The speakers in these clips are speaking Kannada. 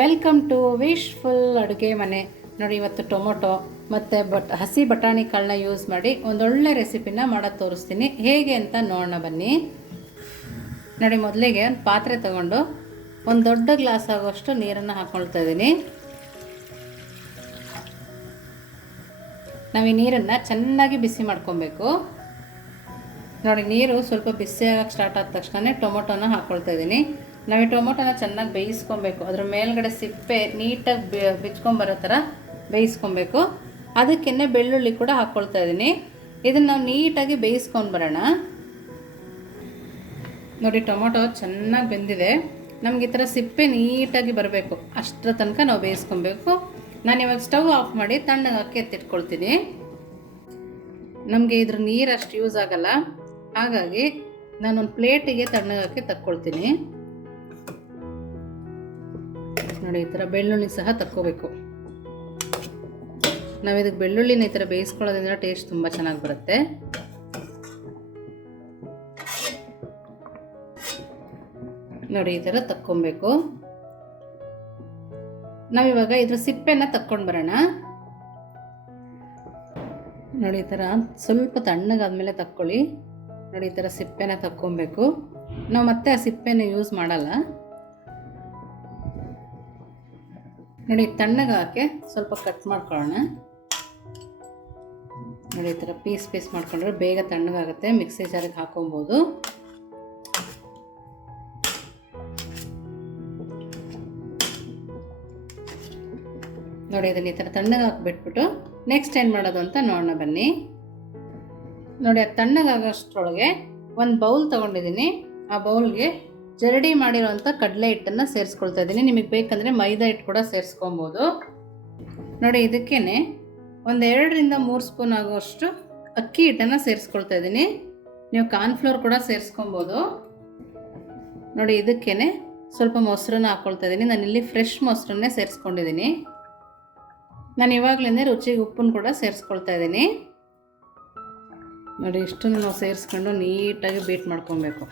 ವೆಲ್ಕಮ್ ಟು ವಿಶ್ಫುಲ್ ಅಡುಗೆ ಮನೆ. ನೋಡಿ ಇವತ್ತು ಟೊಮೊಟೊ ಮತ್ತು ಬಟ್, ಹಸಿ ಬಟಾಣಿ ಕಾಳನ್ನ ಯೂಸ್ ಮಾಡಿ ಒಂದೊಳ್ಳೆ ರೆಸಿಪಿನ ಮಾಡೋದು ತೋರಿಸ್ತೀನಿ. ಹೇಗೆ ಅಂತ ನೋಡೋಣ ಬನ್ನಿ. ನೋಡಿ ಮೊದಲಿಗೆ ಒಂದು ಪಾತ್ರೆ ತಗೊಂಡು ಒಂದು ದೊಡ್ಡ ಗ್ಲಾಸ್ ಆಗುವಷ್ಟು ನೀರನ್ನು ಹಾಕ್ಕೊಳ್ತಾ ಇದ್ದೀನಿ. ನಾವು ಈ ನೀರನ್ನು ಚೆನ್ನಾಗಿ ಬಿಸಿ ಮಾಡ್ಕೊಬೇಕು. ನೋಡಿ ನೀರು ಸ್ವಲ್ಪ ಬಿಸಿ ಆಗಕ್ಕೆ ಸ್ಟಾರ್ಟ್ ಆದ ತಕ್ಷಣ ಟೊಮೊಟೊನ ಹಾಕ್ಕೊಳ್ತಾ ಇದ್ದೀನಿ. ನಾವು ಈ ಟೊಮೊಟೊನ ಚೆನ್ನಾಗಿ ಬೇಯಿಸ್ಕೊಬೇಕು. ಅದ್ರ ಮೇಲ್ಗಡೆ ಸಿಪ್ಪೆ ನೀಟಾಗಿ ಬಿಚ್ಕೊಂಬರೋ ಥರ ಬೇಯಿಸ್ಕೊಬೇಕು. ಅದಕ್ಕೆನೆ ಬೆಳ್ಳುಳ್ಳಿ ಕೂಡ ಹಾಕ್ಕೊಳ್ತಾ ಇದ್ದೀನಿ. ಇದನ್ನು ನಾವು ನೀಟಾಗಿ ಬೇಯಿಸ್ಕೊಂಡು ಬರೋಣ. ನೋಡಿ, ಟೊಮೊಟೊ ಚೆನ್ನಾಗಿ ಬೆಂದಿದೆ. ನಮ್ಗೆ ಈ ಥರ ಸಿಪ್ಪೆ ನೀಟಾಗಿ ಬರಬೇಕು. ಅಷ್ಟರ ತನಕ ನಾವು ಬೇಯಿಸ್ಕೊಬೇಕು. ನಾನು ಇವಾಗ ಸ್ಟವ್ ಆಫ್ ಮಾಡಿ ತಣ್ಣಗೆ ಹಾಕಿ ಎತ್ತಿಟ್ಕೊಳ್ತೀನಿ. ನಮಗೆ ಇದ್ರ ನೀರು ಅಷ್ಟು ಯೂಸ್ ಆಗಲ್ಲ. ಹಾಗಾಗಿ ನಾನೊಂದು ಪ್ಲೇಟಿಗೆ ತಣ್ಣಗೆ ಹಾಕಿ ತಕ್ಕೊಳ್ತೀನಿ. ನೋಡಿ, ಈ ಥರ ಬೆಳ್ಳುಳ್ಳಿ ಸಹ ತಕ್ಕೋಬೇಕು. ನಾವು ಇದಕ್ಕೆ ಬೆಳ್ಳುಳ್ಳಿನ ಈ ಥರ ಬೇಯಿಸ್ಕೊಳ್ಳೋದ್ರಿಂದ ಟೇಸ್ಟ್ ತುಂಬ ಚೆನ್ನಾಗಿ ಬರುತ್ತೆ. ನೋಡಿ, ಈ ಥರ ತಕ್ಕೊಬೇಕು. ನಾವಿವಾಗ ಇದರ ಸಿಪ್ಪೆನ ತಕ್ಕೊಂಡು ಬರೋಣ. ನೋಡಿ, ಈ ಥರ ಸ್ವಲ್ಪ ತಣ್ಣಗಾದ್ಮೇಲೆ ತಕ್ಕೊಳ್ಳಿ. ನೋಡಿ, ಈ ಥರ ಸಿಪ್ಪೆನ ತಕ್ಕೊಬೇಕು. ನಾವು ಮತ್ತೆ ಆ ಸಿಪ್ಪೆನ ಯೂಸ್ ಮಾಡಲ್ಲ. ನೋಡಿ, ತಣ್ಣಗೆ ಸ್ವಲ್ಪ ಕಟ್ ಮಾಡ್ಕೊಳ್ಳೋಣ. ನೋಡಿ, ಈ ಥರ ಪೀಸ್ ಪೀಸ್ ಮಾಡ್ಕೊಂಡ್ರೆ ಬೇಗ ತಣ್ಣಗಾಗುತ್ತೆ ಮಿಕ್ಸಿ ಜಾರಿಗೆ ಹಾಕೊಬೋದು. ನೋಡಿ ಅದನ್ನ ಈ ಥರ ತಣ್ಣಗೆ ಹಾಕಿಬಿಟ್ಬಿಟ್ಟು ನೆಕ್ಸ್ಟ್ ಏನು ಮಾಡೋದು ಅಂತ ನೋಡೋಣ ಬನ್ನಿ. ನೋಡಿ ಅದು ತಣ್ಣಗಾಗೋಷ್ಟ್ರೊಳಗೆ ಒಂದು ಬೌಲ್ ತೊಗೊಂಡಿದ್ದೀನಿ. ಆ ಬೌಲ್ಗೆ ಜರಡಿ ಮಾಡಿರೋವಂಥ ಕಡಲೆ ಹಿಟ್ಟನ್ನು ಸೇರಿಸ್ಕೊಳ್ತಾ ಇದ್ದೀನಿ. ನಿಮಗೆ ಬೇಕಂದರೆ ಮೈದಾ ಹಿಟ್ಟು ಕೂಡ ಸೇರಿಸ್ಕೊಬೋದು. ನೋಡಿ ಇದಕ್ಕೇ ಒಂದು ಎರಡರಿಂದ ಮೂರು ಸ್ಪೂನ್ ಆಗುವಷ್ಟು ಅಕ್ಕಿ ಹಿಟ್ಟನ್ನು ಸೇರಿಸ್ಕೊಳ್ತಾ ಇದ್ದೀನಿ. ನೀವು ಕಾರ್ನ್ಫ್ಲೋರ್ ಕೂಡ ಸೇರಿಸ್ಕೊಬೋದು. ನೋಡಿ ಇದಕ್ಕೇ ಸ್ವಲ್ಪ ಮೊಸರನ್ನ ಹಾಕ್ಕೊಳ್ತಾ ಇದ್ದೀನಿ. ಇಲ್ಲಿ ಫ್ರೆಶ್ ಮೊಸರನ್ನೇ ಸೇರಿಸ್ಕೊಂಡಿದ್ದೀನಿ. ನಾನು ಇವಾಗಲೇ ರುಚಿಗೆ ಉಪ್ಪನ್ನು ಕೂಡ ಸೇರಿಸ್ಕೊಳ್ತಾ ಇದ್ದೀನಿ. ನೋಡಿ, ಇಷ್ಟನ್ನು ನಾವು ಸೇರಿಸ್ಕೊಂಡು ನೀಟಾಗಿ ಬೀಟ್ ಮಾಡ್ಕೊಬೇಕು.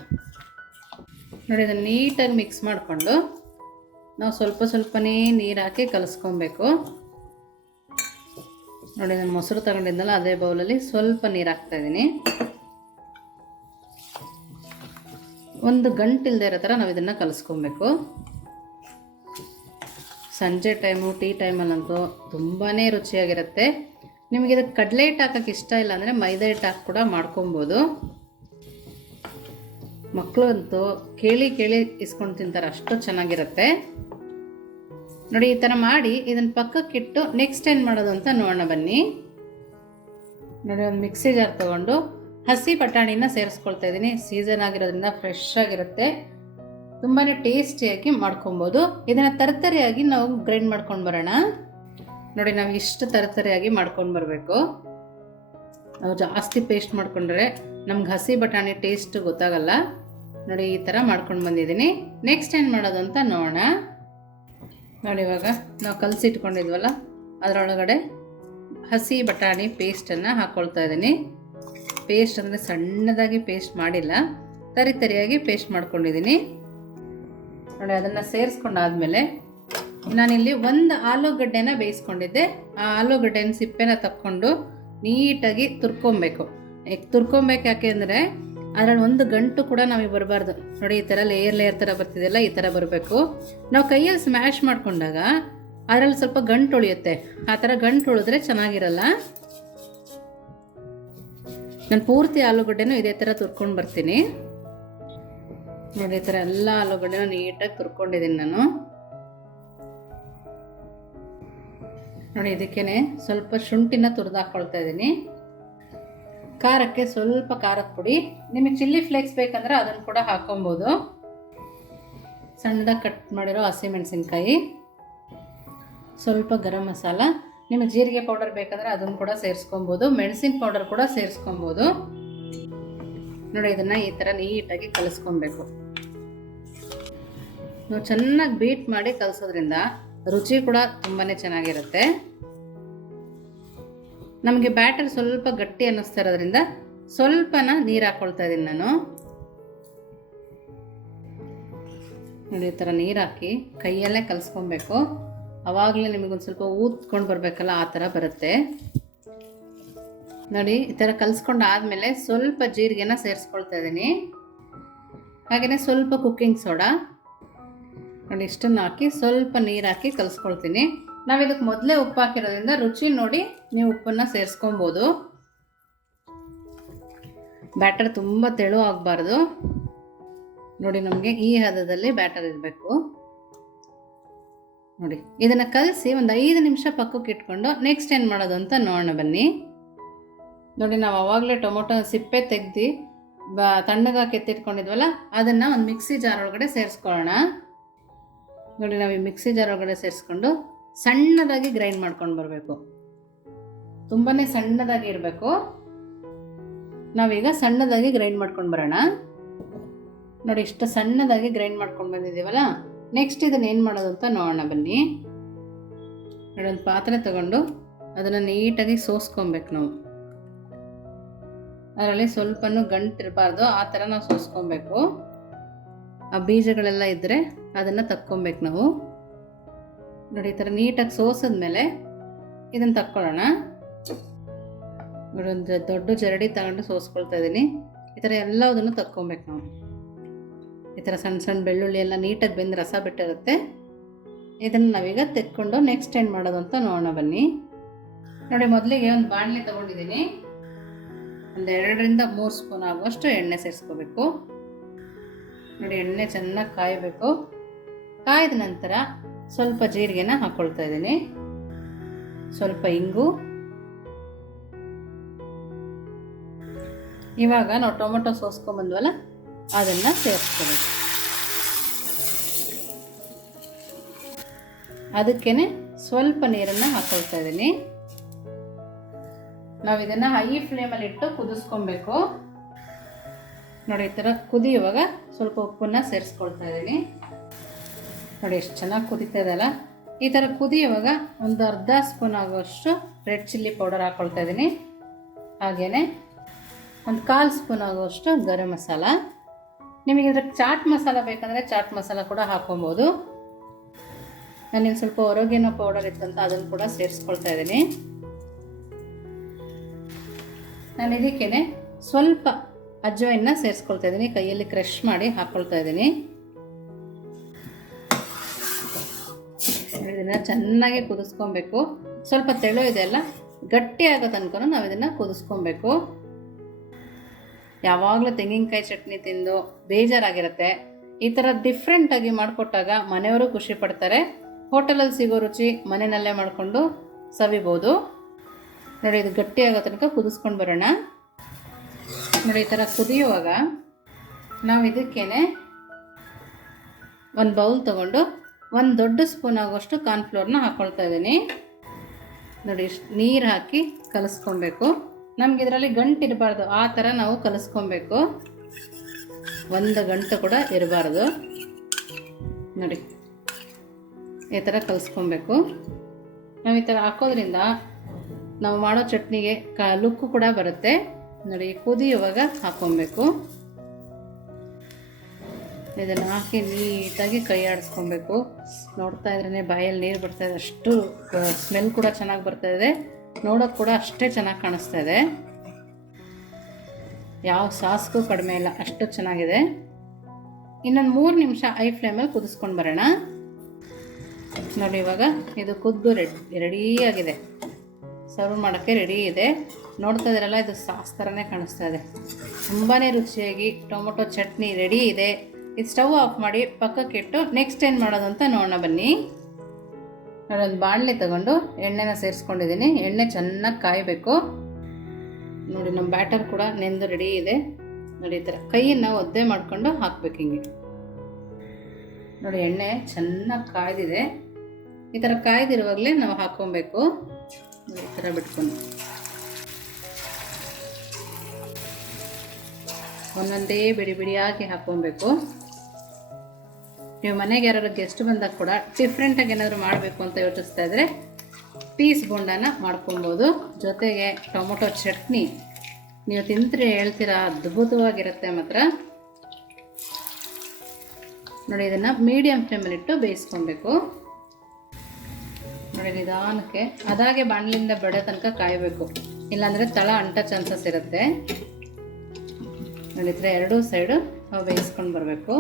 ನೋಡಿ, ಇದನ್ನು ನೀಟಾಗಿ ಮಿಕ್ಸ್ ಮಾಡಿಕೊಂಡು ನಾವು ಸ್ವಲ್ಪ ಸ್ವಲ್ಪನೇ ನೀರು ಹಾಕಿ ಕಲಿಸ್ಕೊಬೇಕು. ನೋಡಿ ನಾನು ಮೊಸರು ತಗೊಂಡಿದ್ದಲ್ಲ ಅದೇ ಬೌಲಲ್ಲಿ ಸ್ವಲ್ಪ ನೀರು ಹಾಕ್ತಾಯಿದ್ದೀನಿ ಒಂದು ಗಂಟಿಲ್ದೇ ಇರೋ ಥರ ನಾವು ಇದನ್ನು ಕಲಿಸ್ಕೊಬೇಕು. ಸಂಜೆ ಟೈಮು ಟೀ ಟೈಮಲ್ಲಂತೂ ತುಂಬಾ ರುಚಿಯಾಗಿರುತ್ತೆ. ನಿಮಗೆ ಇದಕ್ಕೆ ಕಡಲೆ ಹಿಟ್ಟು ಹಾಕೋಕ್ಕೆ ಇಷ್ಟ ಇಲ್ಲ ಅಂದರೆ ಮೈದಾ ಹಿಟ್ಟು ಹಾಕಿ ಕೂಡ ಮಾಡ್ಕೊಬೋದು. ಮಕ್ಕಳು ಅಂತೂ ಕೇಳಿ ಕೇಳಿ ಇಸ್ಕೊಂಡು ತಿಂತಾರೆ, ಅಷ್ಟು ಚೆನ್ನಾಗಿರುತ್ತೆ. ನೋಡಿ, ಈ ಥರ ಮಾಡಿ ಇದನ್ನು ಪಕ್ಕಕ್ಕಿಟ್ಟು ನೆಕ್ಸ್ಟ್ ಏನು ಮಾಡೋದು ಅಂತ ನೋಡೋಣ ಬನ್ನಿ. ನೋಡಿ, ಒಂದು ಮಿಕ್ಸಿ ಜಾರ್ ತೊಗೊಂಡು ಹಸಿ ಬಟಾಣಿನ ಸೇರಿಸ್ಕೊಳ್ತಾ ಇದ್ದೀನಿ. ಸೀಸನ್ ಆಗಿರೋದ್ರಿಂದ ಫ್ರೆಶ್ ಆಗಿರುತ್ತೆ. ತುಂಬಾ ಟೇಸ್ಟಿಯಾಗಿ ಮಾಡ್ಕೊಬೋದು. ಇದನ್ನು ತರತರಿಯಾಗಿ ನಾವು ಗ್ರೈಂಡ್ ಮಾಡ್ಕೊಂಡು ಬರೋಣ. ನೋಡಿ, ನಾವು ಇಷ್ಟು ತರತರಿಯಾಗಿ ಮಾಡ್ಕೊಂಡು ಬರಬೇಕು. ನಾವು ಜಾಸ್ತಿ ಪೇಸ್ಟ್ ಮಾಡ್ಕೊಂಡ್ರೆ ನಮ್ಗೆ ಹಸಿ ಬಟಾಣಿ ಟೇಸ್ಟ್ ಗೊತ್ತಾಗಲ್ಲ. ನೋಡಿ, ಈ ಥರ ಮಾಡ್ಕೊಂಡು ಬಂದಿದ್ದೀನಿ. ನೆಕ್ಸ್ಟ್ ಏನು ಮಾಡೋದು ಅಂತ ನೋಡೋಣ. ನೋಡಿ, ಇವಾಗ ನಾವು ಕಲಸಿಟ್ಕೊಂಡಿದ್ವಲ್ಲ, ಅದರೊಳಗಡೆ ಹಸಿ ಬಟಾಣಿ ಪೇಸ್ಟನ್ನು ಹಾಕ್ಕೊಳ್ತಾ ಇದ್ದೀನಿ. ಪೇಸ್ಟ್ ಅಂದರೆ ಸಣ್ಣದಾಗಿ ಪೇಸ್ಟ್ ಮಾಡಿಲ್ಲ, ತರಿ ತರಿಯಾಗಿ ಪೇಸ್ಟ್ ಮಾಡ್ಕೊಂಡಿದ್ದೀನಿ. ನೋಡಿ, ಅದನ್ನು ಸೇರಿಸ್ಕೊಂಡಾದ್ಮೇಲೆ ನಾನಿಲ್ಲಿ ಒಂದು ಆಲೂಗಡ್ಡೆನ ಬೇಯಿಸ್ಕೊಂಡಿದ್ದೆ. ಆ ಆಲೂಗಡ್ಡೆನ ಸಿಪ್ಪೆನ ತಕ್ಕೊಂಡು ನೀಟಾಗಿ ತುರ್ಕೊಬೇಕು. ಈಗ ತುರ್ಕೊಬೇಕು ಯಾಕೆ ಅಂದರೆ ಅದರಲ್ಲಿ ಒಂದು ಗಂಟು ಕೂಡ ನಮಗೆ ಬರಬಾರ್ದು. ನೋಡಿ, ಈ ಥರ ಲೇಯರ್ ಲೇಯರ್ ಥರ ಬರ್ತಿದೆಯಲ್ಲ, ಈ ಥರ ಬರಬೇಕು. ನಾವು ಕೈಯಲ್ಲಿ ಸ್ಮ್ಯಾಶ್ ಮಾಡಿಕೊಂಡಾಗ ಅದರಲ್ಲಿ ಸ್ವಲ್ಪ ಗಂಟು ಉಳಿಯುತ್ತೆ. ಆ ಥರ ಗಂಟು ಉಳಿದ್ರೆ ಚೆನ್ನಾಗಿರಲ್ಲ. ನಾನು ಪೂರ್ತಿ ಆಲೂಗಡ್ಡೆನೂ ಇದೇ ಥರ ತುರ್ಕೊಂಡು ಬರ್ತೀನಿ. ನೋಡಿ, ಈ ಥರ ಎಲ್ಲ ಆಲೂಗಡ್ಡೆನೂ ನೀಟಾಗಿ ತುರ್ಕೊಂಡಿದ್ದೀನಿ ನಾನು. ನೋಡಿ, ಇದಕ್ಕೇನೆ ಸ್ವಲ್ಪ ಶುಂಠಿನ ತುರಿದು ಹಾಕ್ಕೊಳ್ತಾ ಇದ್ದೀನಿ ಖಾರಕ್ಕೆ ಸ್ವಲ್ಪ ಖಾರದ ಪುಡಿ. ನಿಮಗೆ ಚಿಲ್ಲಿ ಫ್ಲೇಕ್ಸ್ ಬೇಕಂದ್ರೆ ಅದನ್ನು ಕೂಡ ಹಾಕೊಬೋದು. ಸಣ್ಣದಾಗಿ ಕಟ್ ಮಾಡಿರೋ ಹಸಿಮೆಣಸಿನ್ಕಾಯಿ ಸ್ವಲ್ಪ ಗರಂ ಮಸಾಲ. ನಿಮಗೆ ಜೀರಿಗೆ ಪೌಡರ್ ಬೇಕಂದ್ರೆ ಅದನ್ನು ಕೂಡ ಸೇರಿಸ್ಕೊಬೋದು. ಮೆಣಸಿನ ಪೌಡರ್ ಕೂಡ ಸೇರಿಸ್ಕೊಬೋದು. ನೋಡಿ, ಇದನ್ನು ಈ ಥರ ನೀಟಾಗಿ ಕಲಿಸ್ಕೊಬೇಕು. ನಾವು ಚೆನ್ನಾಗಿ ಬೀಟ್ ಮಾಡಿ ಕಲಿಸೋದ್ರಿಂದ ರುಚಿ ಕೂಡ ತುಂಬಾ ಚೆನ್ನಾಗಿರುತ್ತೆ. ನಮಗೆ ಬ್ಯಾಟರ್ ಸ್ವಲ್ಪ ಗಟ್ಟಿ ಅನ್ನಿಸ್ತಾ ಇರೋದ್ರಿಂದ ಸ್ವಲ್ಪನ ನೀರು ಹಾಕ್ಕೊಳ್ತಾ ಇದ್ದೀನಿ ನಾನು. ನೋಡಿ, ಈ ಥರ ನೀರು ಹಾಕಿ ಕೈಯಲ್ಲೇ ಕಲಿಸ್ಕೊಬೇಕು. ಆವಾಗಲೇ ನಿಮಗೊಂದು ಸ್ವಲ್ಪ ಊದ್ಕೊಂಡು ಬರಬೇಕಲ್ಲ, ಆ ಥರ ಬರುತ್ತೆ. ನೋಡಿ, ಈ ಥರ ಕಲಿಸ್ಕೊಂಡು ಆದಮೇಲೆ ಸ್ವಲ್ಪ ಜೀರಿಗೆನ ಸೇರಿಸ್ಕೊಳ್ತಾ ಇದ್ದೀನಿ. ಹಾಗೆಯೇ ಸ್ವಲ್ಪ ಕುಕ್ಕಿಂಗ್ ಸೋಡಾ ನೋಡಿ ಇಷ್ಟನ್ನು ಹಾಕಿ ಸ್ವಲ್ಪ ನೀರು ಹಾಕಿ ಕಲಿಸ್ಕೊಳ್ತೀನಿ. ನಾವು ಇದಕ್ಕೆ ಮೊದಲೇ ಉಪ್ಪು ಹಾಕಿರೋದ್ರಿಂದ ರುಚಿ ನೋಡಿ ನೀವು ಉಪ್ಪನ್ನು ಸೇರಿಸ್ಕೊಬೋದು. ಬ್ಯಾಟರ್ ತುಂಬ ತೆಳು ಆಗಬಾರ್ದು. ನೋಡಿ ನಮಗೆ ಈ ಹದದಲ್ಲಿ ಬ್ಯಾಟರ್ ಇರಬೇಕು. ನೋಡಿ, ಇದನ್ನು ಕಲಸಿ ಒಂದು ಐದು ನಿಮಿಷ ಪಕ್ಕಕ್ಕೆ ಇಟ್ಕೊಂಡು ನೆಕ್ಸ್ಟ್ ಏನು ಮಾಡೋದು ಅಂತ ನೋಡೋಣ ಬನ್ನಿ. ನೋಡಿ, ನಾವು ಆವಾಗಲೇ ಟೊಮೊಟೊ ಸಿಪ್ಪೆ ತೆಗ್ದು, ಬ ತಣ್ಣಗಾಕಿ ಎತ್ತಿಟ್ಕೊಂಡಿದ್ವಲ್ಲ ಅದನ್ನು ಒಂದು ಮಿಕ್ಸಿ ಜಾರ್ ಒಳಗಡೆ ಸೇರಿಸ್ಕೊಳ್ಳೋಣ. ನೋಡಿ, ನಾವು ಈ ಮಿಕ್ಸಿ ಜಾರ್ ಒಳಗಡೆ ಸೇರಿಸ್ಕೊಂಡು ಸಣ್ಣದಾಗಿ ಗ್ರೈಂಡ್ ಮಾಡ್ಕೊಂಡು ಬರಬೇಕು. ತುಂಬಾ ಸಣ್ಣದಾಗಿ ಇರಬೇಕು. ನಾವೀಗ ಸಣ್ಣದಾಗಿ ಗ್ರೈಂಡ್ ಮಾಡ್ಕೊಂಡು ಬರೋಣ. ನೋಡಿ, ಇಷ್ಟು ಸಣ್ಣದಾಗಿ ಗ್ರೈಂಡ್ ಮಾಡ್ಕೊಂಡು ಬಂದಿದ್ದೀವಲ್ಲ? ನೆಕ್ಸ್ಟ್ ಇದನ್ನ ಏನು ಮಾಡೋದು ಅಂತ ನೋಡೋಣ, ಬನ್ನಿ. ನೋಡಿ, ಒಂದು ಪಾತ್ರೆ ತಗೊಂಡು ಅದನ್ನು ನೀಟಾಗಿ ಸೋಸ್ಕೊಬೇಕು ನಾವು. ಅದರಲ್ಲಿ ಸ್ವಲ್ಪನೂ ಗಂಟಿರಬಾರ್ದು ಆ ಥರ ನಾವು ಸೋಸ್ಕೊಬೇಕು. ಆ ಬೀಜಗಳೆಲ್ಲ ಇದ್ದರೆ ಅದನ್ನು ತಕ್ಕೊಬೇಕು ನಾವು. ನೋಡಿ, ಈ ಥರ ನೀಟಾಗಿ ಸೋಸಿದ್ಮೇಲೆ ಇದನ್ನು ತಕ್ಕೊಳ್ಳೋಣ. ನೋಡಿ, ಒಂದು ದೊಡ್ಡ ಜರಡಿ ತಗೊಂಡು ಸೋಸ್ಕೊಳ್ತಾ ಇದ್ದೀನಿ. ಈ ಥರ ಎಲ್ಲದನ್ನು ತಕ್ಕೊಬೇಕು ನಾವು. ಈ ಥರ ಸಣ್ಣ ಸಣ್ಣ ಬೆಳ್ಳುಳ್ಳಿ ಎಲ್ಲ ನೀಟಾಗಿ ಬೆಂದು ರಸ ಬಿಟ್ಟಿರುತ್ತೆ. ಇದನ್ನು ನಾವೀಗ ತೆಕ್ಕೊಂಡು ನೆಕ್ಸ್ಟ್ ಏನು ಮಾಡೋದು ಅಂತ ನೋಡೋಣ ಬನ್ನಿ. ನೋಡಿ, ಮೊದಲಿಗೆ ಒಂದು ಬಾಣಲೆ ತೊಗೊಂಡಿದ್ದೀನಿ. ಒಂದು ಎರಡರಿಂದ ಮೂರು ಸ್ಪೂನ್ ಆಗುವಷ್ಟು ಎಣ್ಣೆ ಸೇರಿಸ್ಕೋಬೇಕು. ನೋಡಿ, ಎಣ್ಣೆ ಚೆನ್ನಾಗಿ ಕಾಯಬೇಕು. ಕಾಯ್ದ ನಂತರ ಸ್ವಲ್ಪ ಜೀರಿಗೆನ ಹಾಕ್ಕೊಳ್ತಾ ಇದ್ದೀನಿ. ಸ್ವಲ್ಪ ಇಂಗು. ಇವಾಗ ನಾವು ಟೊಮೆಟೊ ಸೋಸ್ಕೊಂಬಂದ್ವಲ್ಲ ಅದನ್ನು ಸೇರಿಸ್ಕೊಬೇಕು. ಅದಕ್ಕೇ ಸ್ವಲ್ಪ ನೀರನ್ನು ಹಾಕ್ಕೊಳ್ತಾ ಇದ್ದೀನಿ. ನಾವು ಇದನ್ನು ಹೈ ಫ್ಲೇಮಲ್ಲಿ ಇಟ್ಟು ಕುದಿಸ್ಕೊಬೇಕು. ನೋಡಿ, ಈ ಥರ ಕುದಿಯುವಾಗ ಸ್ವಲ್ಪ ಉಪ್ಪನ್ನ ಸೇರಿಸ್ಕೊಳ್ತಾ ಇದ್ದೀನಿ. ನೋಡಿ, ಎಷ್ಟು ಚೆನ್ನಾಗಿ ಕುದೀತಾ ಇದೆಯಲ್ಲ? ಈ ಥರ ಕುದಿಯುವಾಗ ಒಂದು ಅರ್ಧ ಸ್ಪೂನ್ ಆಗುವಷ್ಟು ರೆಡ್ ಚಿಲ್ಲಿ ಪೌಡರ್ ಹಾಕ್ಕೊಳ್ತಾ ಇದ್ದೀನಿ. ಹಾಗೆಯೇ ಒಂದು ಕಾಲು ಸ್ಪೂನ್ ಆಗುವಷ್ಟು ಗರಂ ಮಸಾಲ. ನಿಮಗೆ ಇದ್ರಲ್ಲಿ ಚಾಟ್ ಮಸಾಲ ಬೇಕಂದರೆ ಚಾಟ್ ಮಸಾಲ ಕೂಡ ಹಾಕ್ಕೊಬೋದು ನನಗೆ ಸ್ವಲ್ಪ ಹೊರಗಿನ ಪೌಡರ್ ಇತ್ತಂತ ಅದನ್ನು ಕೂಡ ಸೇರಿಸ್ಕೊಳ್ತಾ ಇದ್ದೀನಿ. ನಾನು ಇದಕ್ಕೇನೆ ಸ್ವಲ್ಪ ಅಜ್ವಾಯಿನ ಸೇರಿಸ್ಕೊಳ್ತಾ ಇದ್ದೀನಿ. ಕೈಯಲ್ಲಿ ಕ್ರಷ್ ಮಾಡಿ ಹಾಕ್ಕೊಳ್ತಾ ಇದ್ದೀನಿ. ಇದನ್ನು ಚೆನ್ನಾಗಿ ಕುದಿಸ್ಕೊಬೇಕು. ಸ್ವಲ್ಪ ತೆಳು ಇದೆ ಅಲ್ಲ, ಗಟ್ಟಿ ಆಗೋ ತನಕ ನಾವು ಇದನ್ನು ಕುದಿಸ್ಕೊಬೇಕು. ಯಾವಾಗಲೂ ತೆಂಗಿನಕಾಯಿ ಚಟ್ನಿ ತಿಂದು ಬೇಜಾರಾಗಿರುತ್ತೆ. ಈ ಥರ ಡಿಫ್ರೆಂಟಾಗಿ ಮಾಡಿಕೊಟ್ಟಾಗ ಮನೆಯವರು ಖುಷಿ ಪಡ್ತಾರೆ. ಹೋಟೆಲಲ್ಲಿ ಸಿಗೋ ರುಚಿ ಮನೆಯಲ್ಲೇ ಮಾಡಿಕೊಂಡು ಸವಿಬೋದು. ನೋಡಿ, ಇದು ಗಟ್ಟಿ ಆಗೋ ತನಕ ಕುದಿಸ್ಕೊಂಡು ಬರೋಣ. ನೋಡಿ ಈ ಥರ ಕುದಿಯುವಾಗ ನಾವು ಇದಕ್ಕೇನೆ ಒಂದು ಬೌಲ್ ತೊಗೊಂಡು ಒಂದು ದೊಡ್ಡ ಸ್ಪೂನ್ ಆಗುವಷ್ಟು ಕಾರ್ನ್ಫ್ಲೋರ್ನ ಹಾಕ್ಕೊಳ್ತಾ ಇದ್ದೀನಿ. ನೋಡಿ ನೀರು ಹಾಕಿ ಕಲಿಸ್ಕೊಬೇಕು. ನಮ್ಗೆ ಇದರಲ್ಲಿ ಗಂಟು ಇರಬಾರ್ದು, ಆ ಥರ ನಾವು ಕಲಿಸ್ಕೊಬೇಕು. ಒಂದು ಗಂಟು ಕೂಡ ಇರಬಾರ್ದು. ನೋಡಿ, ಈ ಥರ ಕಲಿಸ್ಕೊಬೇಕು. ನಾವು ಈ ಥರ ಹಾಕೋದ್ರಿಂದ ನಾವು ಮಾಡೋ ಚಟ್ನಿಗೆ ಕ, ಲುಕ್ಕು ಕೂಡ ಬರುತ್ತೆ. ನೋಡಿ ಕುದಿಯುವಾಗ ಹಾಕ್ಕೊಬೇಕು. ಇದನ್ನು ಹಾಕಿ ನೀಟಾಗಿ ಕೈ ಆಡಿಸ್ಕೊಬೇಕು. ನೋಡ್ತಾ ಇದ್ರೇ ಬಾಯಲ್ಲಿ ನೀರು ಬರ್ತಾ ಇದೆ. ಅಷ್ಟು ಸ್ಮೆಲ್ ಕೂಡ ಚೆನ್ನಾಗಿ ಬರ್ತಾ ಇದೆ. ನೋಡೋಕೆ ಕೂಡ ಅಷ್ಟೇ ಚೆನ್ನಾಗಿ ಕಾಣಿಸ್ತಾ ಇದೆ. ಯಾವ ಸಾಸ್ಗೂ ಕಡಿಮೆ ಇಲ್ಲ, ಅಷ್ಟು ಚೆನ್ನಾಗಿದೆ. ಇನ್ನೊಂದು ಮೂರು ನಿಮಿಷ ಐ ಫ್ಲೇಮಲ್ಲಿ ಕುದಿಸ್ಕೊಂಡು ಬರೋಣ. ನೋಡಿ, ಇವಾಗ ಇದು ಕುದ್ದು ರೆಡಿ ರೆಡಿಯಾಗಿದೆ ಸರ್ವ್ ಮಾಡೋಕ್ಕೆ ರೆಡಿ ಇದೆ. ನೋಡ್ತಾ ಇದ್ದೀರಲ್ಲ, ಇದು ಸಾಸ್ ಥರನೇ ಕಾಣಿಸ್ತಾ ಇದೆ. ತುಂಬಾ ರುಚಿಯಾಗಿ ಟೊಮೊಟೊ ಚಟ್ನಿ ರೆಡಿ ಇದೆ. ಇದು ಸ್ಟವ್ ಆಫ್ ಮಾಡಿ ಪಕ್ಕಕ್ಕೆ ಇಟ್ಟು ನೆಕ್ಸ್ಟ್ ಏನು ಮಾಡೋದು ಅಂತ ನೋಡೋಣ ಬನ್ನಿ. ನಾನೊಂದು ಬಾಣಲೆ ತಗೊಂಡು ಎಣ್ಣೆನ ಸೇರಿಸ್ಕೊಂಡಿದ್ದೀನಿ. ಎಣ್ಣೆ ಚೆನ್ನಾಗಿ ಕಾಯಬೇಕು. ನೋಡಿ, ನಮ್ಮ ಬ್ಯಾಟರ್ ಕೂಡ ನೆಂದು ರೆಡಿ ಇದೆ. ನೋಡಿ, ಈ ಥರ ಕೈಯನ್ನು ಒದ್ದೆ ಮಾಡಿಕೊಂಡು ಹಾಕ್ಬೇಕು ಹಿಂಗೆ. ನೋಡಿ, ಎಣ್ಣೆ ಚೆನ್ನಾಗಿ ಕಾಯ್ದಿದೆ. ಈ ಥರ ಕಾಯ್ದಿರುವಾಗಲೇ ನಾವು ಹಾಕ್ಕೊಬೇಕು. ಈ ಥರ ಬಿಟ್ಕೊಂಡು. ಒಂದೊಂದೇ ಬಿಡಿ ಬಿಡಿಯಾಗಿ ಹಾಕ್ಕೊಬೇಕು. ನೀವು ಮನೆಗೆ ಯಾರಾದ್ರು ಗೆಸ್ಟ್ ಬಂದಾಗ ಕೂಡ ಡಿಫ್ರೆಂಟಾಗಿ ಏನಾದರೂ ಮಾಡಬೇಕು ಅಂತ ಯೋಚಿಸ್ತಾ ಇದ್ದರೆ ಪೀಸ್ ಬೋಂಡನ ಮಾಡ್ಕೊಬೋದು. ಜೊತೆಗೆ ಟೊಮೊಟೊ ಚಟ್ನಿ. ನೀವು ತಿಂದರೆ ಹೇಳ್ತೀರಾ ಅದ್ಭುತವಾಗಿರುತ್ತೆ ಮಾತ್ರ. ನೋಡಿ, ಇದನ್ನು ಮೀಡಿಯಮ್ ಫ್ಲೇಮಲ್ಲಿಟ್ಟು ಬೇಯಿಸ್ಕೊಬೇಕು. ನೋಡಿ, ನಿಧಾನಕ್ಕೆ ಅದಾಗೆ ಬಾಣಲಿಂದ ಬೆಳೆ ತನಕ ಕಾಯಬೇಕು. ಇಲ್ಲಾಂದರೆ ತಳ ಅಂಟ ಚಾನ್ಸಸ್ ಇರುತ್ತೆ. ನೋಡಿ ಥರ ಎರಡೂ ಸೈಡು ನಾವು ಬೇಯಿಸ್ಕೊಂಡು ಬರಬೇಕು.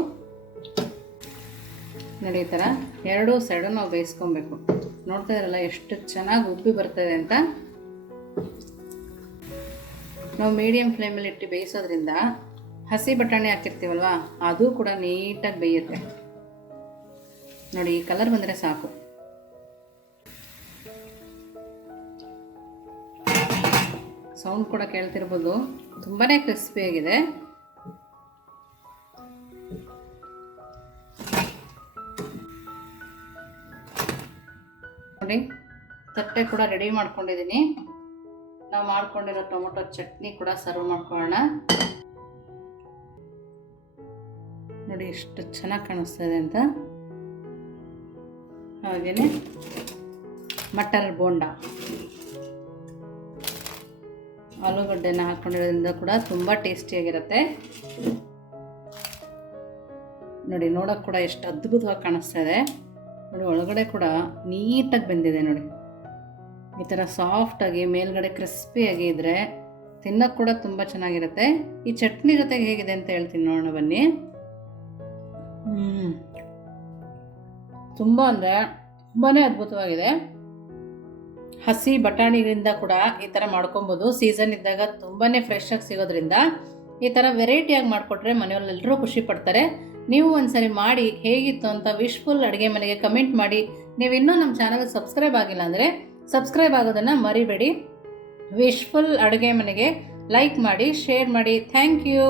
ನೋಡಿ ಈ ಥರ ಎರಡೂ ಸೈಡು ನಾವು ಬೇಯಿಸ್ಕೊಬೇಕು. ನೋಡ್ತಾ ಇದ್ರಲ್ಲ ಎಷ್ಟು ಚೆನ್ನಾಗಿ ಉಬ್ಬಿ ಬರ್ತದೆ ಅಂತ. ನಾವು ಮೀಡಿಯಮ್ ಫ್ಲೇಮಲ್ಲಿ ಇಟ್ಟು ಬೇಯಿಸೋದ್ರಿಂದ ಹಸಿ ಬಟಾಣಿ ಹಾಕಿರ್ತೀವಲ್ವ, ಅದು ಕೂಡ ನೀಟಾಗಿ ಬೇಯುತ್ತೆ. ನೋಡಿ, ಈ ಕಲರ್ ಬಂದರೆ ಸಾಕು. ಸೌಂಡ್ ಕೂಡ ಕೇಳ್ತಿರ್ಬೋದು. ತುಂಬಾ ಕ್ರಿಸ್ಪಿಯಾಗಿದೆ ನೋಡಿ ತಟ್ಟೆ ಕೂಡ ರೆಡಿ ಮಾಡ್ಕೊಂಡಿದ್ದೀನಿ. ನಾವು ಮಾಡ್ಕೊಂಡಿರೋ ಟೊಮೊಟೊ ಚಟ್ನಿ ಕೂಡ ಸರ್ವ್ ಮಾಡ್ಕೊಳ್ಳೋಣ. ನೋಡಿ ಎಷ್ಟು ಚೆನ್ನಾಗಿ ಕಾಣಿಸ್ತಾ ಇದೆ ಅಂತ. ಹಾಗೆಯೇ ಮಟರ್ ಬೋಂಡ. ಆಲೂಗಡ್ಡೆನ ಹಾಕ್ಕೊಂಡಿರೋದ್ರಿಂದ ಕೂಡ ತುಂಬ ಟೇಸ್ಟಿಯಾಗಿರುತ್ತೆ ನೋಡಿ ನೋಡೋಕೆ ಕೂಡ ಎಷ್ಟು ಅದ್ಭುತವಾಗಿ ಕಾಣಿಸ್ತಾ ಇದೆ. ನೋಡಿ, ಒಳಗಡೆ ಕೂಡ ನೀಟಾಗಿ ಬೆಂದಿದೆ ನೋಡಿ. ಈ ಥರ ಸಾಫ್ಟಾಗಿ ಮೇಲ್ಗಡೆ ಕ್ರಿಸ್ಪಿಯಾಗಿ ಇದ್ದರೆ ತಿನ್ನೋಕ್ಕೆ ಕೂಡ ತುಂಬ ಚೆನ್ನಾಗಿರುತ್ತೆ. ಈ ಚಟ್ನಿ ಜೊತೆಗೆ ಹೇಗಿದೆ ಅಂತ ಹೇಳ್ತೀನಿ ನೋಡೋಣ ಬನ್ನಿ. ತುಂಬ ಅಂದರೆ ತುಂಬಾ ಅದ್ಭುತವಾಗಿದೆ. ಹಸಿ ಬಟಾಣಿಗಳಿಂದ ಕೂಡ ಈ ಥರ ಮಾಡ್ಕೊಬೋದು. ಸೀಸನ್ ಇದ್ದಾಗ ತುಂಬಾ ಫ್ರೆಶ್ ಆಗಿ ಸಿಗೋದ್ರಿಂದ ಈ ಥರ ವೆರೈಟಿಯಾಗಿ ಮಾಡಿಕೊಟ್ರೆ ಮನೆಯಲ್ಲೆಲ್ಲರೂ ಖುಷಿ ಪಡ್ತಾರೆ. ನೀವು ಒಂದ್ಸರಿ ಮಾಡಿ ಹೇಗಿತ್ತು ಅಂತ ವಿಶ್ಫುಲ್ ಅಡುಗೆ ಮನೆಗೆ ಕಮೆಂಟ್ ಮಾಡಿ. ನೀವು ಇನ್ನೂ ನಮ್ಮ ಚಾನಲ್ಗೆ ಸಬ್ಸ್ಕ್ರೈಬ್ ಆಗಿಲ್ಲ ಅಂದರೆ ಸಬ್ಸ್ಕ್ರೈಬ್ ಆಗೋದನ್ನು ಮರಿಬೇಡಿ. ವಿಶ್ಫುಲ್ ಅಡುಗೆ ಮನೆಗೆ ಲೈಕ್ ಮಾಡಿ ಶೇರ್ ಮಾಡಿ. Thank you